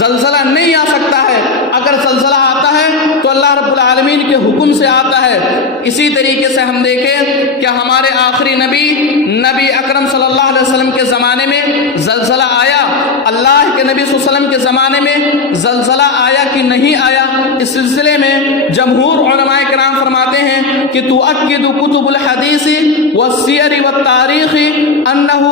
زلزلہ نہیں آ سکتا ہے، اگر زلزلہ آتا ہے تو اللہ رب العالمین کے حکم سے آتا ہے۔ اسی طریقے سے ہم دیکھیں کہ ہمارے آخری نبی اکرم صلی اللہ علیہ وسلم کے زمانے میں زلزلہ آیا، اللہ کے نبی صلی اللہ علیہ وسلم کے زمانے میں زلزلہ آیا کہ نہیں آیا؟ اس سلسلے میں جمہور علماء کرام فرماتے ہیں کہ تؤکد کتب الحدیث والسیر والتاریخ انه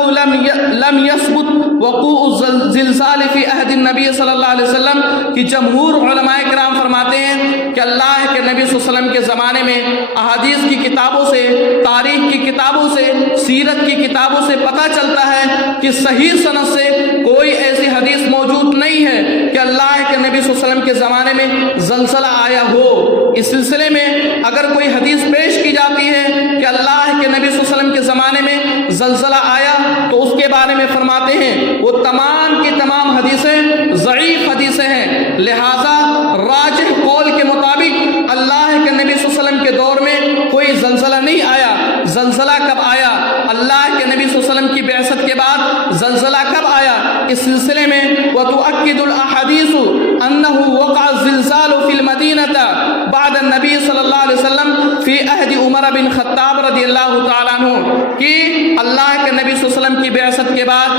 لم يثبت وقوع الزلزال فی عہد النبی صلی اللہ علیہ وسلم، کہ جمہور علماء کرام فرماتے ہیں کہ اللہ کے نبی صلی اللہ علیہ وسلم کے زمانے میں احادیث کی کتابوں سے، تاریخ کی کتابوں سے، سیرت کی کتابوں سے پتہ چلتا ہے کہ صحیح سند سے کوئی ایسی حدیث موجود نہیں ہے کہ اللہ کے نبی صلی اللہ علیہ وسلم کے زمانے میں زلزلہ آیا ہو۔ اس سلسلے میں اگر کوئی حدیث پیش کی جاتی ہے کہ اللہ کے نبی صلی اللہ علیہ وسلم کے زمانے میں زلزلہ آیا تو اس کے بارے میں فرماتے ہیں وہ تمام کی تمام حدیثیں ضعیف حدیثیں ہیں، لہذا راجح قول کے مطابق اللہ کے نبی صلی اللہ علیہ وسلم کے دور میں کوئی زلزلہ نہیں آیا۔ زلزلہ کب آیا؟ اللہ کے نبی صلی اللہ علیہ وسلم کی بعثت کے بعد زلزلہ کب آیا؟ اس سلسلے میں وتؤکد الاحادیث انه وقع الزلزال في المدینہ بعد النبی صلی اللہ علیہ وسلم فی عہد عمر بن خطاب رضی اللہ تعالیٰ عنہ، کہ اللہ کے نبی صلی اللہ علیہ وسلم کی بعثت کے بعد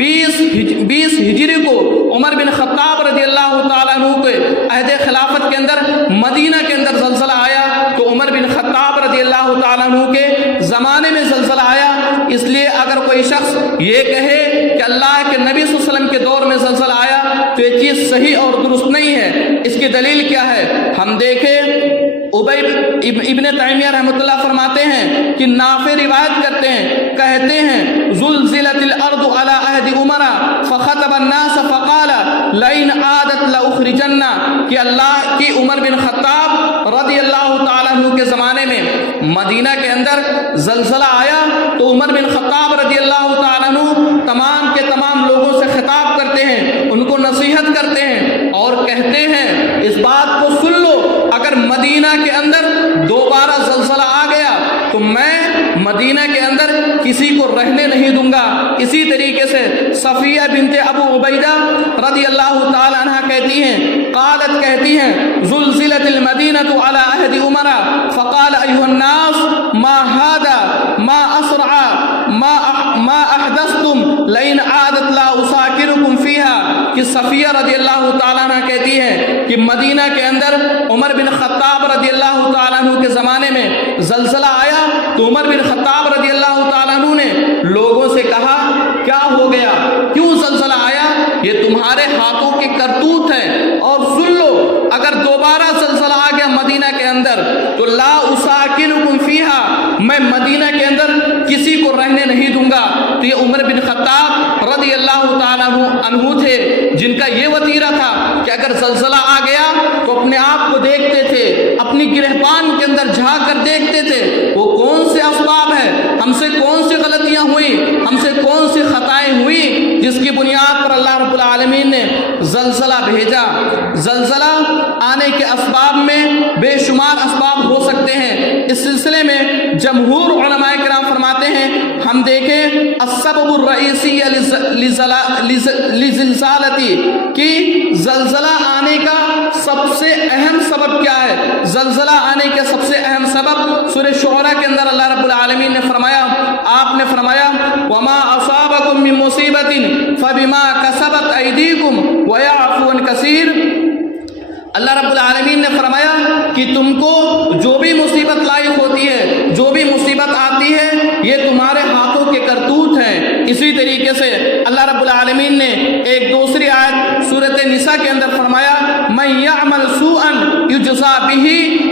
20 ہجری کو عمر بن خطاب رضی اللہ تعالیٰ عنہ کے عہد خلافت کے اندر مدینہ کے اندر زلزلہ آیا، تو عمر بن خطاب رضی اللہ تعالیٰ عنہ کے زمانے میں زلزلہ آیا۔ اس لیے اگر کوئی شخص یہ کہے کہ اللہ کے نبی صلی اللہ علیہ وسلم کے دور میں زلزلہ آیا تو یہ چیز صحیح اور درست نہیں ہے۔ اس کی دلیل کیا ہے؟ ہم دیکھیں ابن تیمیہ رحمۃ اللہ فرماتے ہیں کہ نافع روایت کرتے ہیں، کہتے ہیں زلزلت الارض على عہد عمر فخطب الناس فقال لئن عادت لاخرجن، کہ اللہ کی عمر بن خطاب رضی اللہ تعالیٰ عنہ کے زمانے میں مدینہ کے اندر زلزلہ آیا تو عمر بن خطاب رضی اللہ تعالیٰ عنہ تمام کے تمام لوگوں سے خطاب کرتے ہیں، ان کو نصیحت کرتے ہیں اور کہتے ہیں اس بات کو سن لو، اگر مدینہ کے اندر دوبارہ زلزلہ آ گیا تو میں مدینہ کے اندر کسی کو رہنے نہیں دوں گا۔ اسی طریقے سے صفیہ بنت ابو عبیدہ رضی اللہ تعالی عنہ کہتی ہیں، قالت کہتی ہیں زلزلت المدینہ علی عہد عمر فقال ایھا الناس ما هذا ما اسرع ما احدثتم لئن عادت لا اساکرکم فیها، کہ صفیہ رضی اللہ تعالی عنہ کہتی ہیں کہ مدینہ کے اندر عمر بن خطاب رضی اللہ تعالیٰ عنہ کے زمانے میں زلزلہ آیا تو عمر بن خطاب رضی اللہ تعالیٰ عنہ نے لوگوں سے کہا کیا ہو گیا، کیوں زلزلہ آیا؟ یہ تمہارے ہاتھوں کی کرتوت ہے، اور سن لو اگر دوبارہ زلزلہ آ گیا مدینہ کے اندر تو لا اساکنکم فیہا، میں مدینہ کے اندر کسی کو رہنے نہیں دوں گا۔ تو یہ عمر بن خطاب رضی اللہ تعالیٰ عنہ تھے جن کا یہ وتیرہ تھا کہ اگر زلزلہ آ گیا تو اپنے آپ کو دیکھتے تھے، اپنی گرہپان کے اندر جھانک کر دیکھتے تھے وہ کون سے اسباب ہیں، ہم سے کون سی غلطیاں ہوئی، ہم سے کون سی خطائیں ہوئی جس کی بنیاد پر اللہ رب العالمین نے زلزلہ بھیجا۔ زلزلہ آنے کے اسباب میں بے شمار اسباب ہو سکتے ہیں۔ اس سلسلے میں جمہور علماء کرام فرماتے ہیں، ہم دیکھیں السبب الرئیسی لزلزالتی، کہ زلزلہ آنے کا سب سے اہم سبب کیا ہے؟ زلزلہ آنے کے سب سے اہم سبب سورہ شعراء کے اندر اللہ رب العالمین نے فرمایا، آپ نے فرمایا وما اصابکم من مصیبت فبما کسبت ایدیکم ویعفو عن کثیر، اللہ رب العالمین نے فرمایا کہ تم کو جو بھی مصیبت لاحق ہوتی ہے، جو بھی مصیبت آتی ہے، یہ تمہارے ہاتھوں کے کرتوت ہیں۔ اسی طریقے سے اللہ رب العالمین نے ایک دوسری آیت سورۃ نساء کے اندر فرمایا من یعمل سوءا یجزا بہ،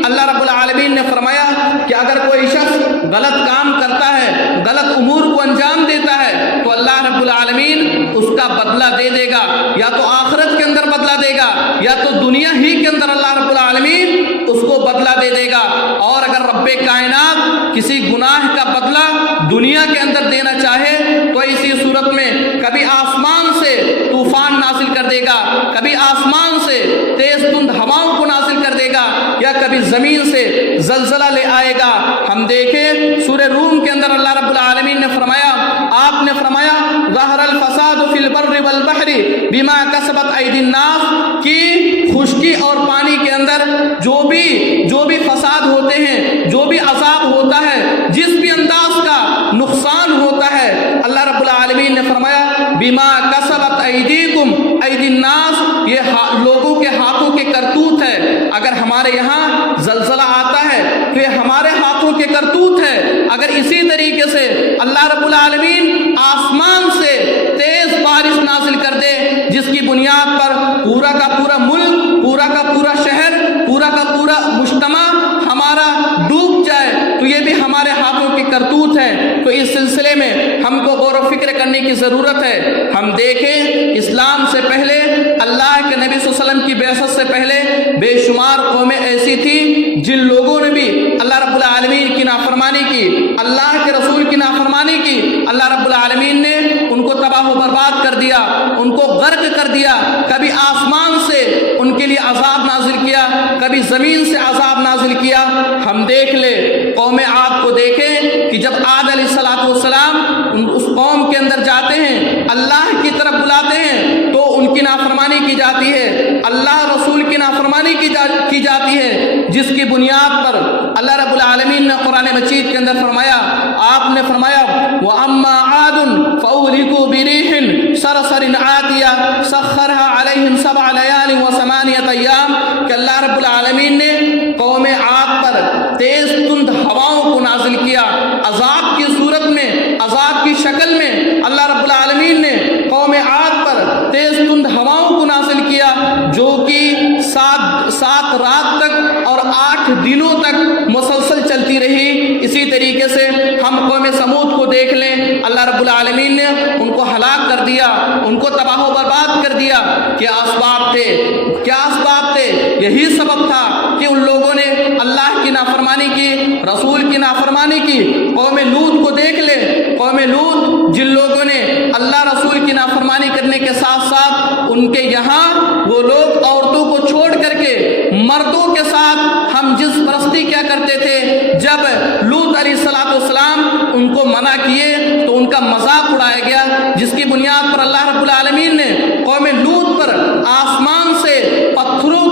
اللہ رب العالمین نے فرمایا کہ اگر کوئی شخص غلط کام کرتا ہے، غلط امور کو انجام دیتا ہے تو اللہ رب العالمین اس کا بدلہ دے دے گا، یا تو آخرت کے اندر بدلہ دے گا یا تو دنیا ہی کے اندر اللہ رب العالمین اس کو بدلہ دے دے گا۔ اور اگر رب کائنات کسی گناہ کا بدلہ دنیا کے اندر دینا چاہے تو اسی صورت میں کبھی آسمان سے طوفان نازل کر دے گا، کبھی آسمان سے تیز دھند ہواؤں کو نازل کر دے گا، یا کبھی زمین سے زلزلہ لے آئے گا۔ ہم دیکھیں سورہ روم کے اندر اللہ رب العالمین نے فرمایا، آپ نے فرمایا ظہر الفساد فی البر البر والبحر بما کسبت ایدی الناس، کہ خشکی اور پانی کے اندر جو بھی فساد ہوتے ہیں، جو بھی عذاب ہوتا ہے، جس بھی انداز کا نقصان ہوتا ہے، اللہ رب العالمین نے فرمایا بما کسبت ایدیکم ایدی الناس، یہ لوگوں کے ہاتھوں کے کرتوت ہے۔ اگر ہمارے یہاں زلزلہ آتا ہے تو یہ ہمارے ہاتھوں کے کرتوت ہے۔ اگر اسی طریقے سے اللہ رب العالمین آسمان سے تیز بارش نازل کر دے جس کی بنیاد پر پورا کا پورا ملک، پورا کا پورا شہر، پورا کا پورا مجتمع ہمارا ڈوب جائے، تو یہ بھی ہمارے ہاتھوں کی کرتوت ہے۔ تو اس سلسلے میں ہم کو غور و فکر کرنے کی ضرورت ہے۔ ہم دیکھیں اسلام سے پہلے، اللہ کے نبی صلی اللہ علیہ وسلم کی بعثت سے پہلے بے شمار قومیں ایسی تھی جن لوگوں نے بھی اللہ رب العالمین کی نافرمانی کی، اللہ کے رسول کی نافرمانی کی۔ اللہ رب العالمین نے ان کو تباہ و برباد کر دیا، ان کو غرق کر دیا۔ کبھی آسمان سے ان کے لیے عذاب نازل کیا، کبھی زمین سے عذاب نازل کیا۔ ہم دیکھ لے قوم عاد کو دیکھیں کہ جب عاد علیہ السلام اس قوم کے اندر جاتے ہیں، اللہ کی طرف بلاتے ہیں تو ان کی نافرمانی کی جاتی ہے، اللہ رسول کی نافرمانی کی جاتی ہے، جس کی بنیاد پر اللہ رب العالمین نے قرآن مجید کے اندر فرمایا، آپ نے فرمایا وَأَمَّا عَادٌ فَأُهْلِكُوا بِرِيحٍ صَرْصَرٍ عَاتِيَةٍ سَخَّرَهَا عَلَيْهِمْ 7 لَيَالٍ و8 أَيَّامٍ، کہ اللہ رب العالمین نے قوم عاد پر تیز تند ہواؤں کو نازل کیا، عذاب کی صورت میں، عذاب کی شکل میں اللہ رب العالمین نے قوم عاد پر تیز تند ہواؤں کو نازل کیا، جو کہ 7 رات تک اور 8 دنوں تک مسلسل چلتی رہی۔ اسی طریقے سے ہم قوم سمود کو دیکھ لیں، اللہ رب العالمین نے ان کو ہلاک کر دیا، ان کو تباہ و برباد کر دیا۔ کیا اسباب تھے؟ کیا اسباب تھے؟ یہی سبب تھا کہ ان لوگوں نے اللہ کی نافرمانی کی، رسول کی نافرمانی کی۔ قوم لوط کو دیکھ لے، قوم لوط جن لوگوں نے اللہ رسول کی نافرمانی کرنے کے ساتھ ساتھ ان کے یہاں وہ لوگ عورتوں کو چھوڑ کر کے مردوں کے ساتھ ہم جنس پرستی کیا کرتے تھے۔ جب لوط علیہ السلام ان کو منع کیے تو ان کا مذاق اڑایا گیا، جس کی بنیاد پر اللہ رب العالمین نے قوم لوط پر آسمان سے پتھروں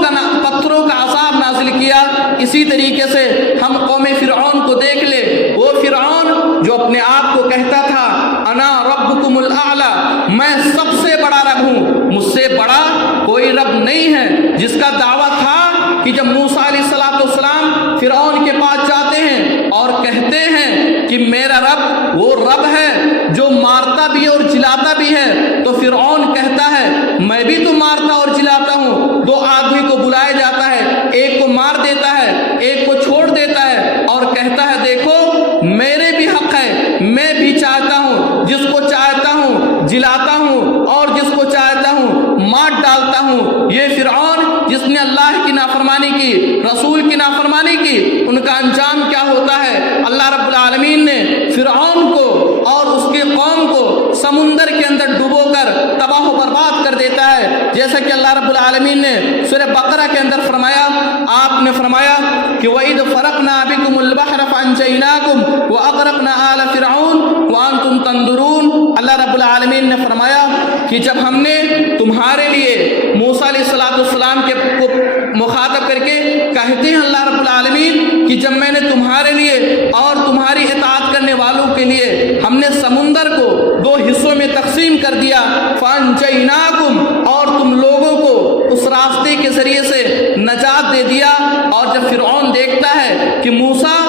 کا عذاب نازل کیا۔ اسی طریقے سے ہم قوم فرعون کو دیکھ لے، وہ فرعون جو اپنے آپ کو کہتا تھا انا ربکم الاعلی، میں سب سے بڑا رب ہوں، مجھ سے بڑا کوئی رب نہیں ہے، جس کا دعویٰ تھا کہ جب موسیٰ علیہ السلام فرعون کے پاس جاتے ہیں اور کہتے ہیں کہ میرا رب وہ رب ہے جو مارتا بھی ہے اور جلاتا بھی ہے، تو فرعون کہتا ہے میں بھی تو مارتا اور جلاتا ہوں۔ 2 آدمی کو بلایا جاتا ہے، ایک کو مار دیتا ہے، ایک کو چھوڑ دیتا ہے اور کہتا ہے دیکھو میرے بھی حق ہے، میں بھی چاہتا ہوں، جس کو چاہتا ہوں جلاتا ہوں اور جس کو چاہتا ہوں مار ڈالتا ہوں۔ یہ فرعون جس نے اللہ کی نافرمانی کی، رسول کی نافرمانی کی، ان کا انجام کیا ہوتا ہے؟ اللہ رب العالمین نے فرعون کو اور اس کی قوم کو سمندر کے اندر ڈبو کر تباہ و برباد کر دیتا ہے، جیسا کہ اللہ رب العالمین نے سورہ بقرہ کے اندر فرمایا، آپ نے فرمایا کہ وَإِذْ فَرَقْنَا بِكُمُ الْبَحْرَ فَأَنْجَيْنَاكُمْ وَأَغْرَقْنَا آلَ فِرْعَوْنَ وَأَنْتُمْ تَنْظُرُونَ۔ اللہ رب العالمین نے فرمایا کہ جب ہم نے تمہارے لیے موسیٰ علیہ السلام کے مخاطب کر کے کہتے ہیں اللہ رب العالمین کہ جب میں نے تمہارے لیے اور تمہاری اطاعت کرنے والوں کے لیے ہم نے سمندر کو 2 حصوں میں تقسیم کر دیا، فَأَنْجَيْنَاكُمْ، اور تم لوگوں کو اس راستے کے ذریعے سے نجات دے دیا۔ اور جب فرعون دیکھتا ہے کہ موسیٰ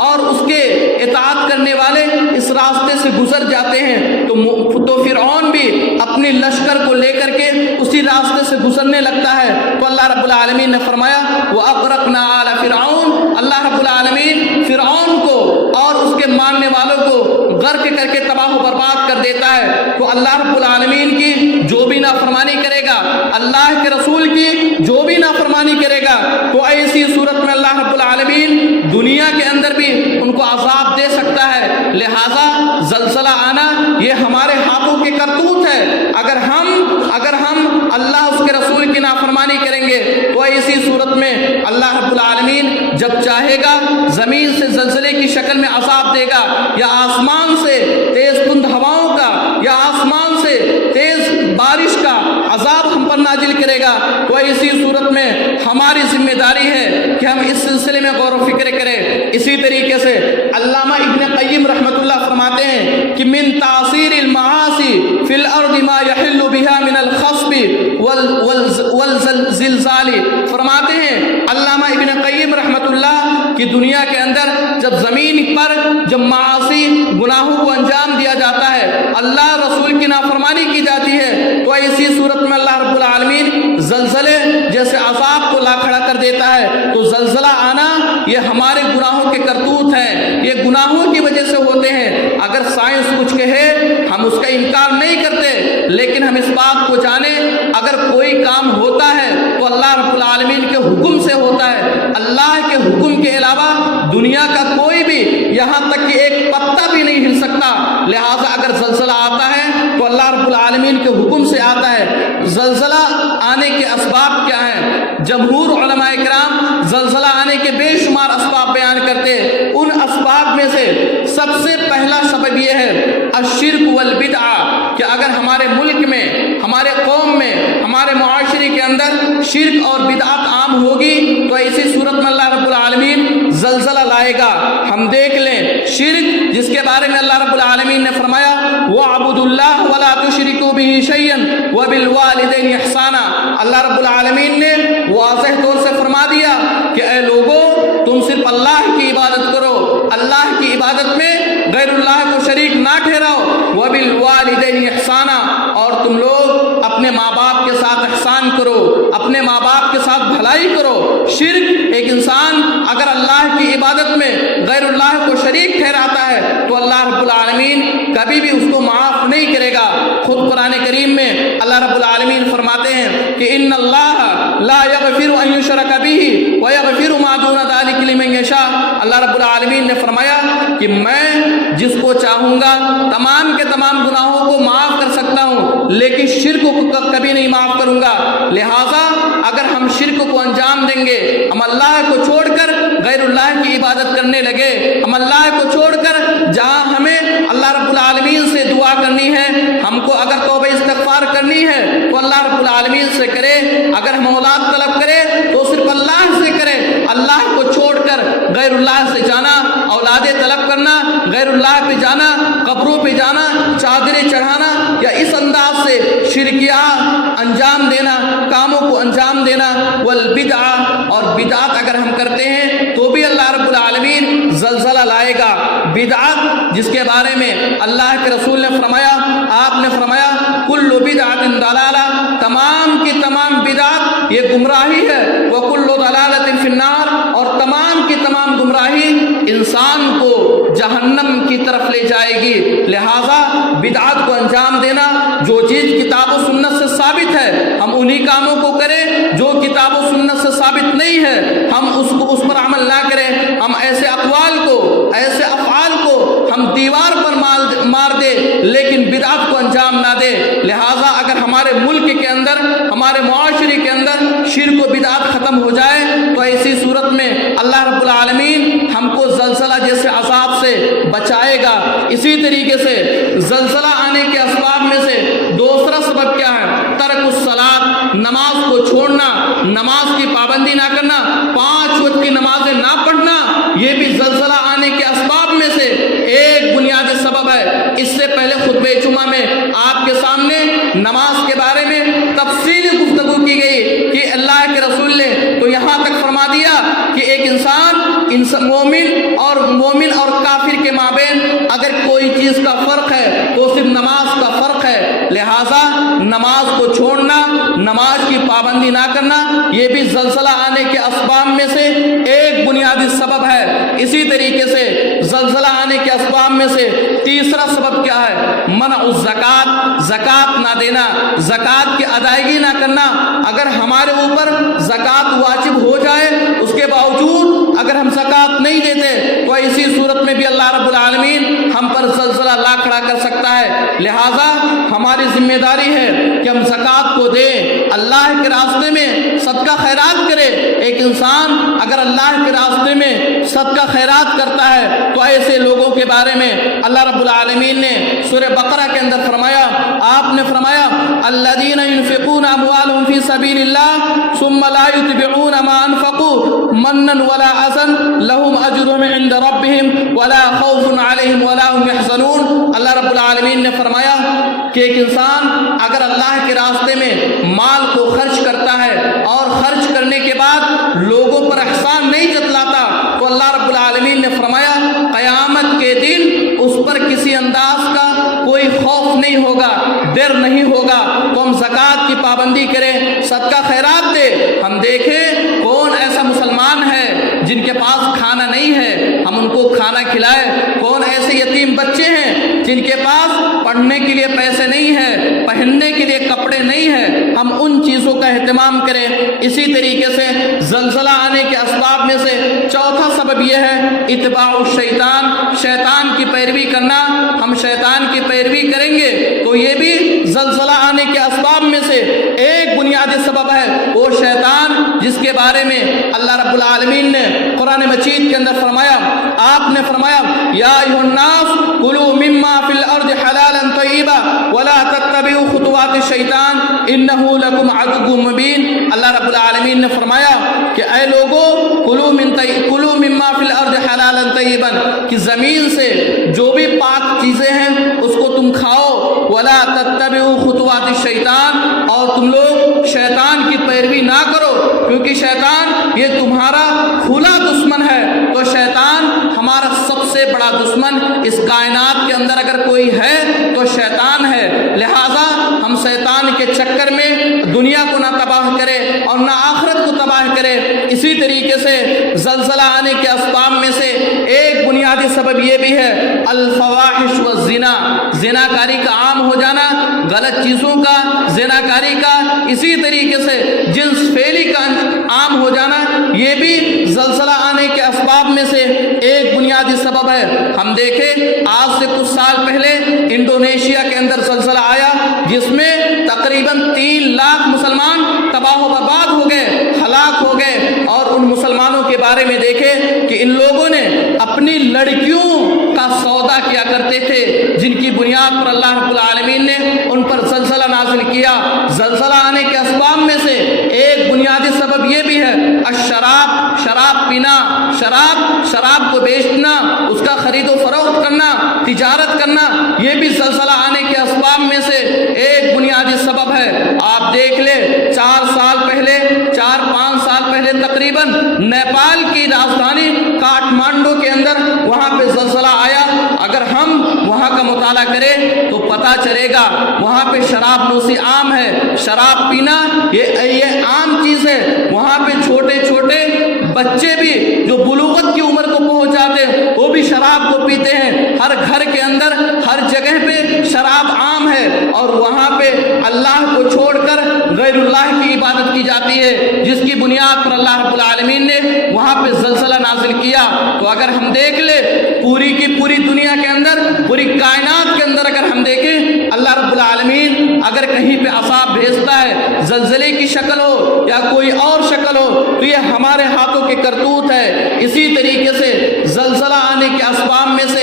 اور اس کے اطاعت کرنے والے اس راستے سے گزر جاتے ہیں تو فرعون بھی اپنی لشکر کو لے کر کے اسی راستے سے گزرنے لگتا ہے۔ تو اللہ رب العالمین نے فرمایا وَأَغْرَقْنَا آلَ فِرْعَوْنَ، اللہ رب العالمین فرعون کو اور اس کے ماننے والوں کو غرق کر کے تباہ و برباد کر دیتا ہے۔ تو اللہ رب العالمین کی جو بھی نافرمانی کرے گا، اللہ کے رسول کی جو بھی نافرمانی کرے گا، تو ایسی صورت میں اللہ رب العالمین دنیا کے اندر بھی ان کو عذاب دے سکتا ہے۔ لہذا زلزلہ آنا یہ ہمارے ہاتھوں کے کرتوت ہے۔ اگر ہم اللہ اس کے رسول کی نافرمانی کریں گے تو ایسی صورت میں اللہ رب العالمین جب چاہے گا زمین سے زلزلے کی شکل میں عذاب دے گا، یا آسمان سے تیز تند ہواؤں کا، یا آسمان نازل کرے گا۔ تو اسی صورت میں ہماری ذمہ داری ہے کہ ہم اس سلسلے میں غور و فکر کریں۔ اسی طریقے سے علامہ ابن قیم رحمۃ اللہ فرماتے ہیں کہ من تاثیر المعاصی فی الارض ما یحل بها من الخصب والزلزال، فرماتے ہیں علامہ ابن قیم رحمۃ اللہ کہ دنیا کے اندر جب زمین پر جب معاصی گناہوں کو انجام دیا جاتا ہے، اللہ رسول کی نافرمانی کی جاتی ہے، تو ایسی صورت میں اللہ رب العالمین زلزلے جیسے عذاب کو لا کھڑا کر دیتا ہے۔ تو زلزلہ آنا یہ ہمارے گناہوں کے کرتوت ہیں، یہ گناہوں کی وجہ سے ہوتے ہیں۔ اگر سائنس کچھ کہے ہم اس کا انکار نہیں کرتے، لیکن ہم اس بات کو جانیں اگر کوئی کام ہوتا ہے تو اللہ رب العالمین کے حکم سے ہوتا ہے۔ اللہ کے حکم کے علاوہ دنیا کا کوئی بھی یہاں تک کہ ایک پتا بھی نہیں ہل سکتا۔ لہٰذا اگر زلزلہ آتا ہے تو اللہ رب العالمین کے حکم سے آتا ہے۔ زلزلہ آنے کے اسباب کیا ہیں؟ جمہور علماء کرام زلزلہ آنے کے بے شمار اسباب بیان کرتے ہیں۔ ان اسباب میں سے سب سے پہلا سبب یہ ہے الشرک والبدعہ، کہ اگر ہمارے ملک میں، ہمارے قوم میں، ہمارے معاشرے کے اندر شرک اور بدعت عام ہوگی تو ایسی صورت میں اللہ رب العالمین زلزلہ لائے گا۔ ہم دیکھ لیں شرک جس کے بارے میں اللہ رب العالمین نے فرمایا وَاعْبُدُوا اللَّهَ وَلَا تُشْرِكُوا بِهِ شَيْئًا وَبِالْوَالِدَيْنِ إِحْسَانًا، اللہ رب العالمین نے واضح طور سے فرما دیا کہ اے لوگو تم صرف اللہ کی عبادت کرو، اللہ کی عبادت میں غیر اللہ کو شریک نہ ٹھہراؤ، وَبِالْوَالِدَيْنِ إِحْسَانًا، اور تم لوگ اپنے ماں باپ کے ساتھ احسان کرو، اپنے ماں باپ کے ساتھ بھلائی کرو۔ شرک ایک انسان اگر اللہ کی عبادت میں غیر اللہ کو شریک ٹھہراتا ہے تو اللہ رب العالمین کبھی بھی اس کو معاف نہیں کرے گا۔ خود قرآن کریم میں اللہ رب العالمین فرماتے ہیں کہ ان اللہ لا یغفر ان یشرک بہ ویغفر ما دون ذلک لمن یشاء، اللہ رب العالمین نے فرمایا کہ میں جس کو چاہوں گا تمام کے تمام گناہوں کو معاف کر سکتا ہوں، لیکن شرک کو کبھی نہیں معاف کروں گا۔ لہٰذا اگر ہم شرک کو انجام دیں گے، ہم اللہ کو چھوڑ کر غیر اللہ کی عبادت کرنے لگے، ہم اللہ کو چھوڑ کر جہاں ہمیں اللہ رب العالمین سے دعا کرنی ہے، ہم کو اگر توبہ استغفار کرنی ہے تو اللہ رب العالمین سے کرے، اگر ہم اولاد طلب کرے تو صرف اللہ سے کرے۔ اللہ کو چھوڑ کر غیر اللہ سے جانا، اولادیں طلب کرنا، غیر اللہ پہ جانا، قبروں پہ جانا، چادریں چڑھانا، یا اس انداز سے شرکیات انجام دینا، کاموں کو انجام دینا، والبدعہ، اور بدعات اگر ہم کرتے ہیں تو بھی اللہ رب العالمین زلزلہ لائے گا۔ بدعات جس کے بارے میں اللہ کے رسول نے فرمایا، آپ نے فرمایا کل بدعت ضلالہ، تمام کی تمام بدعت یہ گمراہی ہے، وکل ضلالۃ فی النار، اور تمام کی تمام گمراہی انسان کو جہنم کی طرف لے جائے گی۔ لہٰذا بدعات کو انجام دینا، جو چیز کتاب و سنت سے ثابت ہے ہم انہی کاموں کو کریں، جو کتاب و سنت سے ثابت نہیں ہے ہم اس پر عمل نہ کریں، ہم ایسے اقوال کو، ایسے افعال کو ہم دیوار پر مار دے لیکن بدعت کو انجام نہ دے۔ لہٰذا اگر ہمارے ملک کے اندر، ہمارے معاشرے کے اندر شرک و بدعت ختم ہو جائے تو ایسی صورت میں اللہ رب العالمین ہم کو زلزلہ جیسے عذاب سے بچائے گا۔ اسی طریقے سے زلزلہ آنے کے اسباب میں سے دوسرا سبب کیا ہے؟ ترک الصلاۃ، نماز کو چھوڑنا، نماز کی پابندی نہ کرنا، 5 وقت کی نمازیں نہ پڑھنا، یہ بھی زلزلہ آنے کے اسباب میں سے ایک بنیادی سبب ہے۔ اس سے پہلے خطبہ جمعہ میں آپ کے سامنے نماز کے بارے میں تفصیلی گفتگو کی گئی کہ اللہ کے رسول نے تو یہاں تک فرما دیا کہ ایک انسان مومن اور کافر کے مابین اگر کوئی چیز کا فرق ہے تو صرف نماز کا فرق ہے۔ لہٰذا نماز کو چھوڑنا، نماز کی پابندی نہ کرنا، یہ بھی زلزلہ آنے کے اسباب میں سے ایک بنیادی سبب ہے۔ اسی طریقے سے زلزلہ آنے کے اسباب میں سے تیسرا سبب کیا ہے؟ منع الزکات، زکات نہ دینا، زکات کی ادائیگی نہ کرنا۔ اگر ہمارے اوپر زکات واجب ہو جائے اس کے باوجود اگر ہم زکات نہیں دیتے تو اسی صورت میں بھی اللہ رب العالمین ہم پر زلزلہ لا کھڑا کر سکتا ہے۔ لہٰذا ہماری ذمہ داری ہے کہ ہم زکات کو دیں، اللہ کے راستے میں صدقہ خیرات کرے۔ ایک انسان اگر اللہ کے راستے میں صدقہ خیرات کرتا ہے تو ایسے لوگوں کے بارے میں اللہ رب العالمین نے سورہ بقرہ کے اندر فرمایا، آپ نے فرمایا الذین ينفقون اموالهم فی سبیل اللہ ثم لا يتبعون ما انفقوا منا ولا اذى لهم اجرهم عند ربهم ولا خوف عليهم ولا هم يحزنون۔ اللہ رب العالمین نے فرمایا کہ ایک انسان اگر اللہ کے راستے میں مال کو خرچ کرتا ہے اور خرچ کرنے کے بعد لوگوں پر احسان نہیں جتلاتا تو اللہ رب العالمین نے فرمایا قیامت کے دن اس پر کسی انداز کا کوئی خوف نہیں ہوگا، ڈر نہیں ہوگا۔ تو ہم زکوٰۃ کی پابندی کریں، صدقہ خیرات دیں۔ ہم دیکھیں کون ایسا مسلمان ہے جن کے پاس کھانا نہیں ہے، ہم ان کو کھانا کھلائیں۔ کون ایسے یتیم بچے ہیں جن کے پاس پڑھنے کے لیے پیسے نہیں ہیں، پہننے کے لیے کپڑے نہیں ہیں، ہم ان چیزوں کا اہتمام کریں۔ اسی طریقے سے زلزلہ آنے کے اسباب میں سے چوتھا سبب یہ ہے اتباع الشیطان، شیطان کی پیروی کرنا۔ ہم شیطان کی پیروی کریں گے تو یہ بھی زلزلہ آنے کے اسباب میں سے ایک بنیادی سبب ہے۔ وہ شیطان جس کے بارے میں اللہ رب العالمین نے قرآن مجید کے اندر فرمایا، آپ نے فرمایا یا ایھا الناس کلوا مما فی الارض حلالا طیبا ولا تتبعوا خطوات الشیطان انہ لکم عدو مبین۔ اللہ رب العالمین نے فرمایا کہ اے لوگو کلوا مما فی الارض حلالا طیبا، کہ زمین سے جو بھی پاک چیزیں ہیں اس کو تم کھاؤ، ولا تتبعوا خطوات الشیطان، اور تم لوگ شیطان کی پیروی نہ کرو کیونکہ شیطان یہ تمہارا کھلا دشمن ہے۔ تو شیطان ہمارا سب سے بڑا دشمن اس کائنات کے اندر اگر کوئی ہے تو شیطان ہے۔ لہذا ہم شیطان کے چکر میں دنیا کو نہ تباہ کرے اور نہ آخرت کو تباہ کرے۔ اسی طریقے سے زلزلہ آنے کے اسباب میں سے ایک بنیادی سبب یہ بھی ہے الفواحش والزنا، زنا کاری کا عام ہو جانا، غلط چیزوں کا، زنا کاری کا، اسی طریقے سے جنس فعلی کا عام ہو جانا، یہ بھی زلزلہ آنے کے اسباب میں سے ایک بنیادی سبب ہے۔ ہم دیکھیں آج سے کچھ سال پہلے انڈونیشیا کے اندر زلزلہ آیا جس میں تقریباً 3 لاکھ مسلمان تباہ و برباد ہو گئے، ہلاک ہو گئے۔ اور ان مسلمانوں کے بارے میں دیکھیں کہ ان لوگوں نے اپنی لڑکیوں کا سودا کیا کرتے تھے جن کی بنیاد پر اللہ رب العالمین نے ان پر زلزلہ نازل کیا۔ زلزلہ آنے کے اسباب میں سے ایک بنیادی سبب یہ بھی ہے الشراب، شراب پینا، شراب کو بیچنا، اس کا خرید و فروخت کرنا، تجارت کرنا، یہ بھی زلزلہ آنے کے اسباب میں سے ایک بنیادی سبب ہے۔ آپ دیکھ لیں 4 سال پہلے، 4-5 سال پہلے تقریباً نیپال کی راجدھانی کاٹمانڈو کے اندر وہاں پہ زلزلہ آیا۔ اگر ہم وہاں کا مطالعہ کریں تو پتہ چلے گا وہاں پہ شراب نوشی عام ہے، شراب پینا یہ عام چیز ہے۔ وہاں پہ چھوٹے چھوٹے بچے بھی جو بلوغت کی عمر کو پہنچ جاتے ہیں وہ بھی شراب کو پیتے ہیں۔ ہر گھر کے اندر، ہر جگہ پہ شراب عام ہے، اور وہاں پہ اللہ کو چھوڑ کر غیر اللہ کی عبادت کی جاتی ہے جس کی بنیاد پر اللہ رب العالمین نے وہاں پہ زلزلہ نازل کیا۔ تو اگر ہم دیکھ لیں پوری کی پوری دنیا کے اندر، پوری کائنات کے اندر اگر ہم دیکھیں اللہ رب العالمین اگر کہیں پہ عذاب بھیجتا ہے زلزلے کی شکل ہو یا کوئی اور شکل ہو تو یہ ہمارے ہاتھوں کے کرتوت ہے۔ اسی طریقے سے زلزلہ آنے کے اسباب میں سے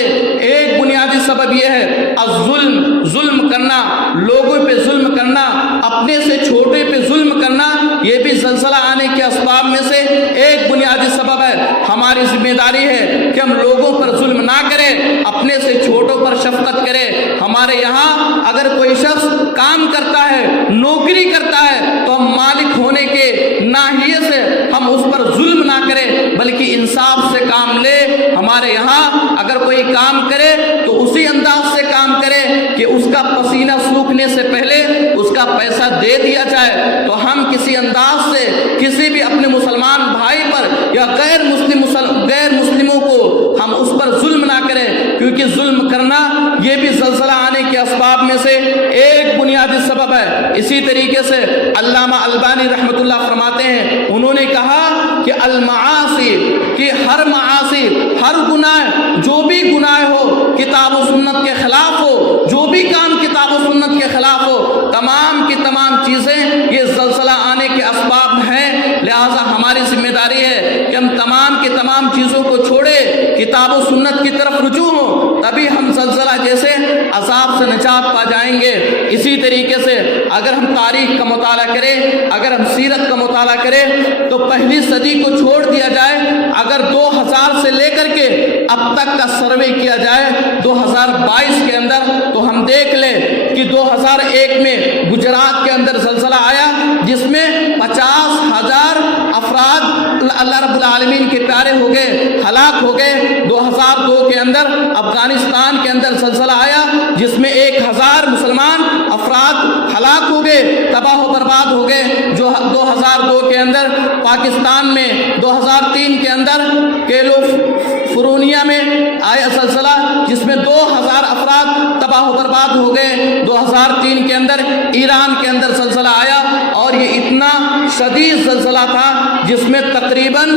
ایک بنیادی سبب یہ ہے الظلم، ظلم کرنا، لوگوں پہ ظلم کرنا، اپنے سے چھوٹے پہ ظلم کرنا، یہ بھی زلزلہ آنے کے اسباب میں سے ایک بنیادی سبب ہے۔ ہماری ذمہ داری ہے کہ ہم لوگوں پر ظلم نہ کریں، اپنے سے چھوٹوں پر شفقت کریں۔ ہمارے یہاں اگر کوئی شخص کام کرتا ہے، نوکری کرتا ہے تو ہم مالک ہونے کے ناحیے سے ہم اس پر ظلم نہ کریں بلکہ انصاف سے کام لے۔ ہمارے یہاں اگر کوئی کام کرے تو اسی انداز سے کام کرے کہ اس کا پسینہ سوکھنے سے پہلے اس کا پیسہ دے دیا جائے۔ تو ہم کسی انداز سے کسی بھی اپنے مسلمان بھائی پر یا غیر مسلموں کو ہم اس پر ظلم نہ کریں، کیونکہ ظلم کرنا یہ بھی زلزلہ آنے کے اسباب میں سے ایک بنیادی سبب ہے۔ اسی طریقے سے علامہ البانی رحمۃ اللہ فرماتے ہیں، انہوں نے کہا کہ المعاصی، کہ ہر معاصی، ہر گناہ، جو بھی گناہ ہو کتاب و سنت کے خلاف ہو، جو بھی کام کتاب و سنت کے خلاف ہو، تمام کی تمام چیزیں یہ زلزلہ آنے کے اسباب ہیں۔ لہذا ہماری ذمہ داری ہے کہ ہم تمام کی تمام چیزوں کو چھوڑے، کتاب و سنت کی طرف رجوع ہوں، تبھی ہم زلزلہ جیسے عذاب سے نجات پا جائیں گے۔ اسی طریقے سے اگر ہم تاریخ کا مطالعہ کریں، اگر ہم سیرت کا مطالعہ کریں تو پہلی صدی کو چھوڑ دیا جائے، اگر 2000 سے لے کر کے اب تک کا سروے کیا جائے 2022 کے اندر، تو ہم دیکھ لیں کہ 2001 میں گجرات کے اندر زلزلہ آیا جس میں 50,000 افراد اللہ رب العالمین کے پیارے ہو گئے، ہلاک ہو گئے۔ 2002 کے اندر افغانستان کے اندر زلزلہ آیا جس میں 1000 مسلمان افراد ہلاک ہو گئے، تباہ و برباد ہو گئے۔ جو 2002 کے اندر پاکستان میں 2003 کے اندر کیلیفورنیا میں آیا زلزلہ جس میں 2000 افراد تباہ و برباد ہو گئے۔ 2003 کے اندر ایران کے اندر زلزلہ آیا اور یہ اتنا شدید زلزلہ تھا جس میں تقریباً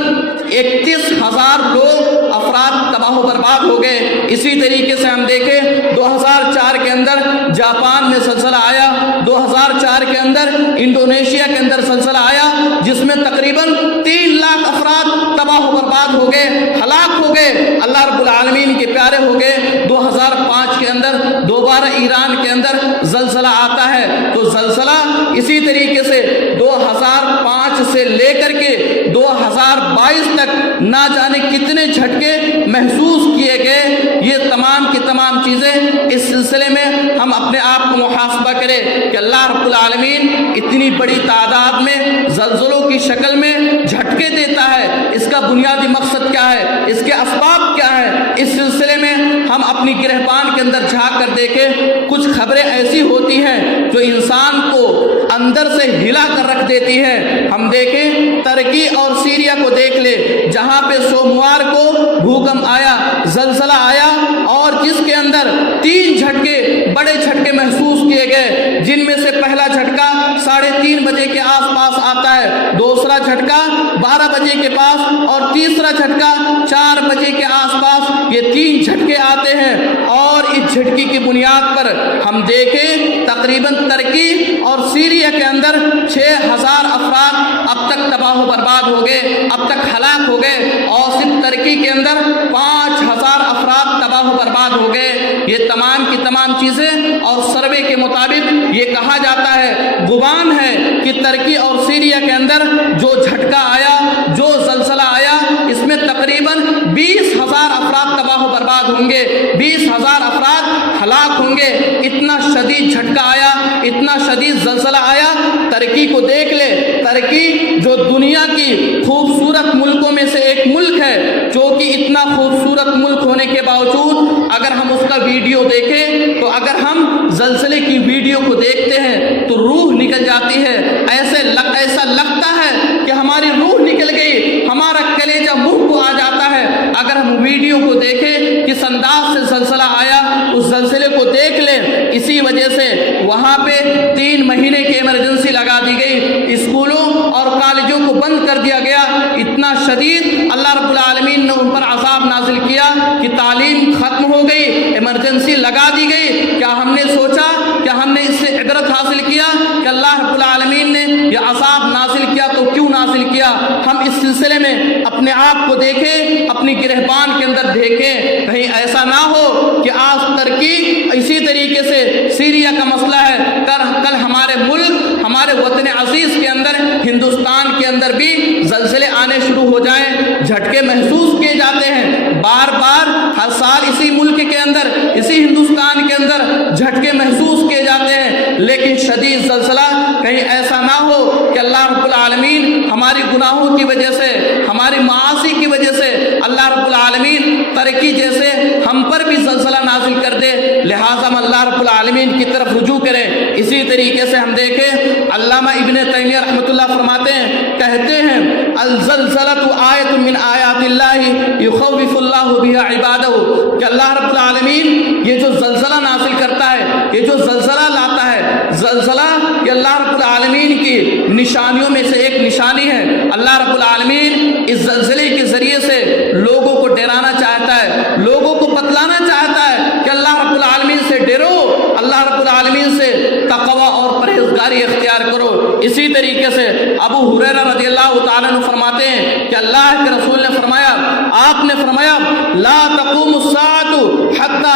31,000 لوگ افراد تباہ و برباد ہو گئے۔ اسی طریقے سے ہم دیکھیں 2004 کے اندر جاپان میں زلزلہ آیا، 2004 کے اندر انڈونیشیا کے اندر زلزلہ آیا جس میں تقریباً 3 لاکھ افراد تباہ و برباد ہو گئے، ہلاک ہو گئے، اللہ رب العالمین کے پیارے ہو گئے۔ 2005 کے اندر دوبارہ ایران کے اندر زلزلہ آتا ہے، تو زلزلہ اسی طریقے سے 2005 سے لے کر کے 2022 تک نہ جانے کتنے جھٹکے محسوس کیے گئے۔ یہ تمام کی تمام چیزیں اس سلسلے میں ہم اپنے آپ کو محاسبہ کریں کہ اللہ رب العالمین اتنی بڑی تعداد میں زلزلوں کی شکل میں جھٹکے دیتا ہے، اس کا بنیادی مقصد کیا ہے، اس کے اسباب کیا ہے۔ اس سلسلے میں ہم اپنی گرہبان کے اندر جھانک کر دیکھیں، کچھ خبریں ایسی ہوتی ہیں جو انسان کو اندر سے ہلا کر رکھ دیتی ہے۔ ہم دیکھیں ترکی اور سیریا کو دیکھ لے، جہاں پہ سوموار کو بھوکمپ آیا، زلزلہ آیا اور جس کے اندر 3 جھٹکے بڑے جھٹکے محسوس کیے گئے، جن میں سے پہلا جھٹکا 3:30 بجے کے آس پاس آتا ہے، دوسرا جھٹکا 12 بجے کے پاس اور تیسرا جھٹکا 4 بجے کے آس پاس۔ یہ 3 جھٹکے آتے ہیں اور اس جھٹکی کی بنیاد پر ہم دیکھیں تقریباً ترکی اور سیریا کے اندر 6,000 افراد اب تک تباہ و برباد ہو گئے، اب تک ہلاک ہو گئے، اور صرف ترکی کے اندر 5,000 افراد تباہ و برباد ہو گئے۔ یہ تمام کی تمام چیزیں اور سروے کے مطابق یہ کہا جاتا ہے، گمان ہے کہ ترکی اور سیریا کے اندر جو جھٹکا آیا، جو زلزلہ آیا، اس میں تقریباً 20,000 افراد تباہ و برباد ہوں گے، 20,000 افراد ہلاک ہوں گے۔ اتنا شدید جھٹکا آیا، اتنا شدید زلزلہ آیا۔ ترکی کو دیکھ لے، ترکی جو دنیا کی خوبصورت ملکوں میں سے ایک ملک ہے، جو کہ اتنا خوبصورت ملک ہونے کے باوجود اگر ہم اس کا ویڈیو دیکھیں تو اگر ہم زلزلے کی ویڈیو کو دیکھتے ہیں تو روح نکل جاتی ہے، ایسا لگتا ہے کہ ہماری روح نکل گئی، ہمارا کلیجہ منہ کو آ جاتا ہے۔ اگر ہم ویڈیو کو دیکھیں کس انداز سے زلزلہ آیا، اس زلزلے کو دیکھ لیں۔ اسی وجہ سے وہاں پہ 3 مہینے کی ایمرجنسی لگا دی گئی، اسکولوں اور کالجوں کو بند کر دیا گیا۔ اتنا شدید اللہ رب العالمین نے ان پر عذاب نازل کیا کہ تعلیم ختم ہو گئی، ایمرجنسی لگا دی گئی۔ کیا ہم نے سوچا، کیا ہم نے اس سے عبرت حاصل کیا کہ اللہ رب العالمین نے یہ عذاب نازل کیا تو کیوں نازل کیا؟ ہم اس سلسلے میں اپنے آپ کو دیکھیں، اپنی گرہبان کے اندر دیکھیں، کہیں ایسا نہ ہو کہ آج ترکی اسی طریقے سے سیریا کا مسئلہ ہے، کل ہمارے ملک، ہمارے وطن عزیز کے اندر، ہندوستان کے اندر بھی زلزلے آنے شروع ہو جائیں، جھٹکے محسوس کیے جاتے ہیں۔ بار بار ہر سال اسی ملک کے اندر، اسی ہندوستان کے اندر جھٹکے محسوس کیے جاتے ہیں، لیکن شدید زلزلہ کہیں ایسا نہ ہو کہ اللہ رب العالمین ہماری گناہوں کی وجہ سے، ہماری معاصی کی وجہ سے اللہ رب العالمین ترکی جیسے ہم پر بھی زلزلہ نازل کر دے۔ لہٰذا ہم اللہ رب العالمین کی طرف رجوع کریں۔ اسی طریقے سے ہم دیکھیں علامہ ابن تیمیہ رحمۃ اللہ فرماتے ہیں، کہتے ہیں الزلزلۃ آیۃ من آیات اللہ یخوف اللہ بہا عبادہ، کہ اللہ رب العالمین یہ جو زلزلہ نازل کرتا ہے، یہ جو زلزلہ لاتا ہے، زلزلہ یہ اللہ رب العالمین کی نشانیوں میں سے ایک نشانی ہے۔ اللہ رب العالمین اس زلزلے کے ذریعے سے لوگوں کو ڈرانا چاہتا ہے، لوگوں کو بتلانا چاہتا ہے کہ اللہ رب العالمین سے ڈرو، اللہ رب العالمین سے تقوی اور پرہیزگاری اختیار کرو۔ اسی طریقے سے ابو ہریرہ رضی اللہ تعالیٰ عنہ فرماتے ہیں کہ اللہ کے رسول نے فرمایا آپ نے فرمایا لا تقوم الساعة حتى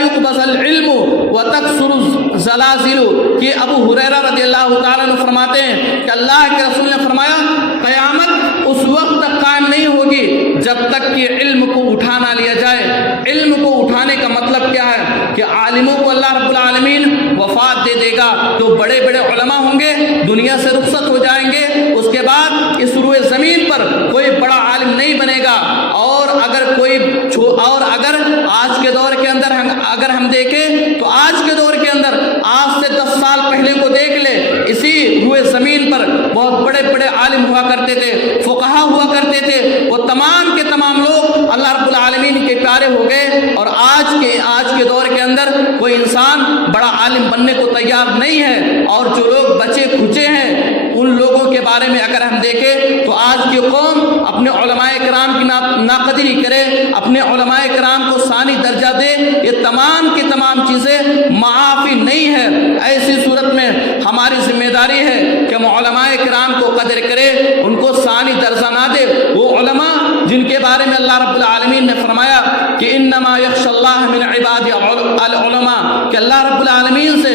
يقبض العلم وتكثر الزلازل، کہ ابو ہریرہ رضی اللہ تعالیٰ عنہ فرماتے ہیں کہ اللہ کے رسول نے فرمایا قیامت اس وقت تک قائم نہیں ہوگی جب تک کہ علم کو اٹھا نہ لیا جائے۔ علم کو اٹھانے کا مطلب کیا ہے کہ عالموں کو اللہ رب العالمین وفات دے دے گا، تو بڑے بڑے علماء ہوں گے دنیا سے رخصت ہو جائیں گے، اس کے بعد اس روئے زمین پر کوئی بڑا عالم نہیں بنے گا۔ اور اگر آج کے دور کے اندر اگر ہم دیکھیں تو آج کے دور کے اندر آج سے 10 سال پہلے کو دیکھ لے، اسی روئے زمین پر بہت بڑے بڑے عالم ہوا کرتے تھے، فقہا ہوا کرتے تھے، وہ تمام کے تمام لوگ اللہ رب العالمین کے پیارے ہو گئے، اور آج کے دور کے اندر کوئی انسان بڑا عالم بننے کو تیار نہیں ہے۔ اور جو لوگ بچے کھچے ہیں ان لوگوں کے بارے میں اگر ہم دیکھیں تو آج کی قوم اپنے علماء کرام کی ناقدری کرے، اپنے علماء کرام کو ثانی درجہ دے، یہ تمام کی تمام چیزیں معافی نہیں ہے۔ ایسی صورت میں ہماری ذمہ داری ہے کہ ہم علماء کرام کو قدر کرے، ان کو ثانی درجہ نہ دے۔ وہ علماء جن کے بارے میں اللہ رب العالمین نے فرمایا کہ انما یخشى اللہ من عباد العلماء، کہ اللہ رب العالمین سے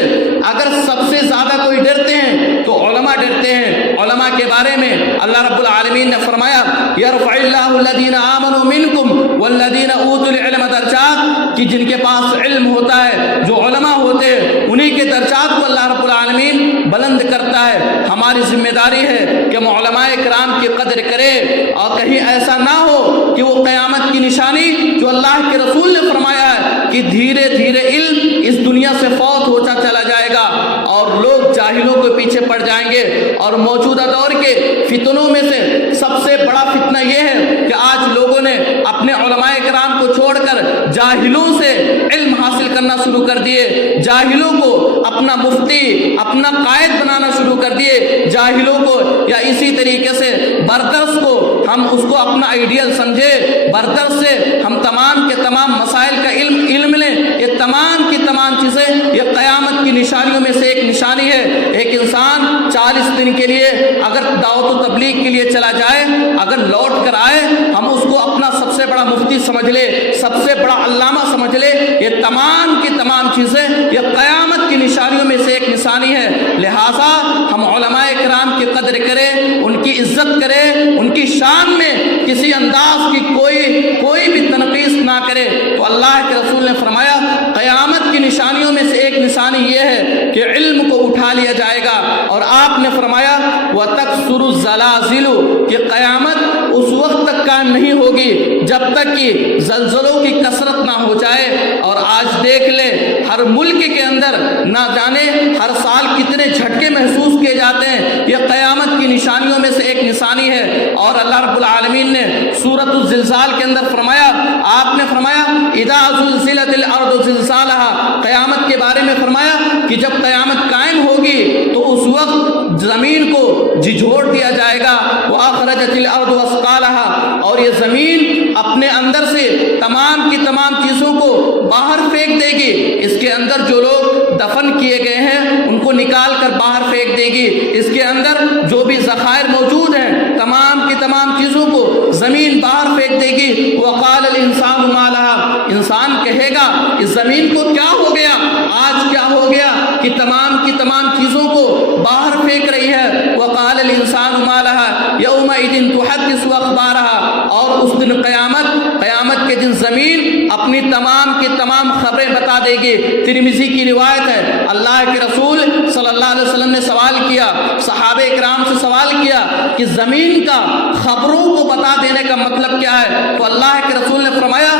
اگر سب سے زیادہ کوئی ڈرتے ہیں تو علماء ڈرتے ہیں۔ علماء کے بارے میں اللہ رب العالمین نے فرمایا یرفع اللہ الذین آمنوا منکم والذین اوتوا العلم درجات، کہ جن کے پاس علم ہوتا ہے، جو علماء ہوتے ہیں، انہی کے درجات کو اللہ رب العالمین بلند کرتا ہے۔ ہماری ذمہ داری ہے کہ ہم علماء کرام کی قدر کریں، اور کہیں ایسا نہ ہو کہ وہ قیامت کی نشانی جو اللہ کے رسول نے فرمایا ہے کہ دھیرے دھیرے علم اس دنیا سے فوت ہوتا چلا جائے گا اور لوگ جاہلوں کے پیچھے پڑ جائیں گے۔ اور موجودہ دور کے فتنوں میں سے سب سے بڑا فتنہ یہ ہے کہ آج لوگوں نے اپنے علماء کرام کو چھوڑ کر جاہلوں سے علم حاصل کرنا شروع کر دیے، جاہلوں کو اپنا مفتی اپنا قائد بنانا شروع کر دیے، جاہلوں کو یا اسی طریقے سے بردرس کو ہم اس کو اپنا آئیڈیل سمجھے، بردرس سے ہم تمام کے تمام مسائل کا علم لیں۔ یہ تمام کی تمام چیزیں یہ قیامت کی نشانیوں میں سے ایک نشانی ہے۔ ایک انسان 40 دن کے لیے اگر دعوت و تبلیغ کے لیے چلا جائے، اگر لوٹ کر آئے، ہم اس کو اپنا سب سے بڑا مفتی سمجھ لے، سب سے بڑا علامہ سمجھ لے، یہ تمام کی تمام چیزیں یہ قیامت کی نشانیوں میں سے ایک نشانی ہے۔ لہٰذا ہم علماء کرام کی قدر کریں، ان کی عزت کریں، ان کی شان میں کسی انداز کی کوئی بھی تنقیص نہ کرے۔ تو اللہ کے رسول نے فرمایا قیامت کی نشانیوں میں سے ایک نشانی یہ ہے کہ علم کو اٹھا لیا جائے گا، اور آپ نے فرمایا وَتَكْثُرُ الزَّلَازِلُ، کہ قیامت اس وقت تک قائم نہیں ہوگی جب تک کہ زلزلوں کی کثرت نہ ہو جائے۔ اور آج دیکھ لے ہر ملک کے اندر نہ جانے ہر سال کتنے جھٹکے محسوس کیے جاتے ہیں، یہ قیامت کی نشانیوں میں سے ایک نشانی ہے۔ اور اللہ رب العالمین نے سورۃ الزلزال کے اندر فرمایا، آپ نے فرمایا اذا زلزلت الارض زلزالها، قیامت کے بارے میں فرمایا کہ جب قیامت قائم ہوگی تو اس وقت زمین کو جھجھوڑ دیا جائے گا، واخرجت الارض اثقالها، اور یہ زمین اپنے اندر سے تمام کی تمام چیزوں کو باہر پھینک دے گی۔ اس کے اندر جو لوگ دفن کیے گئے ہیں ان کو نکال کر باہر پھینک دے گی، اس کے اندر جو بھی ذخائر موجود ہیں تمام کی تمام چیزوں کو زمین باہر پھینک دے گی۔ وقال الانسان ما لها، انسان کہے گا اس زمین کو کیا ہو گیا، آج کیا ہو گیا کہ تمام کی تمام چیزوں کو باہر پھینک رہی ہے۔ وقال الانسان ما لها يومئذ تحدث اخبارها، اور اس دن قیامت کے دن زمین اپنی تمام کی تمام خبریں بتا دے گی۔ ترمذی کی روایت ہے، اللہ کے رسول صلی اللہ علیہ وسلم نے سوال کیا، صحابہ کرام سے سوال کیا کہ زمین کا خبروں کو بتا دینے کا مطلب کیا ہے؟ تو اللہ کے رسول نے فرمایا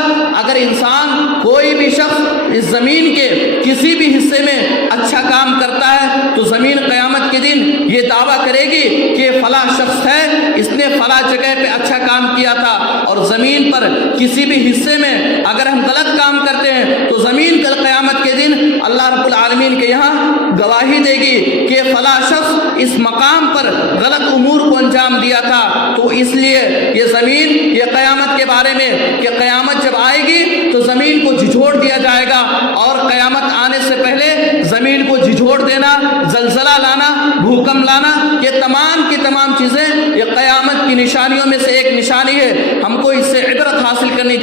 اگر انسان کوئی بھی شخص اس زمین کے کسی بھی حصے میں اچھا کام کرتا ہے تو زمین قیامت کے دن یہ دعویٰ کرے گی کہ فلاں شخص ہے، اس نے فلاں جگہ پہ اچھا کام کیا تھا۔ اور زمین پر کسی بھی حصے میں اگر ہم غلط کام کرتے ہیں تو زمین کل قیامت کے دن اللہ رب العالمین کے یہاں گواہی دے گی کہ فلاں شخص اس مقام پر غلط امور کو انجام دیا تھا۔ تو اس لیے یہ زمین یہ قیامت کے بارے میں کہ قیامت جب آئے گی تو زمین کو جھجھوڑ دیا جائے گا، اور قیامت آنے سے پہلے زمین کو جھجھوڑ دینا، زلزلہ لانا، بھوکم لانا، یہ تمام کی تمام چیزیں یہ قیامت کی نشانیوں میں سے ایک نشانی ہے۔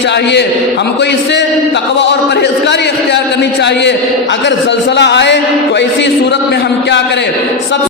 چاہیے، ہم کو اس سے تقوی اور پرہیزگاری اختیار کرنی چاہیے۔ اگر زلزلہ آئے تو ایسی صورت میں ہم کیا کریں؟ سب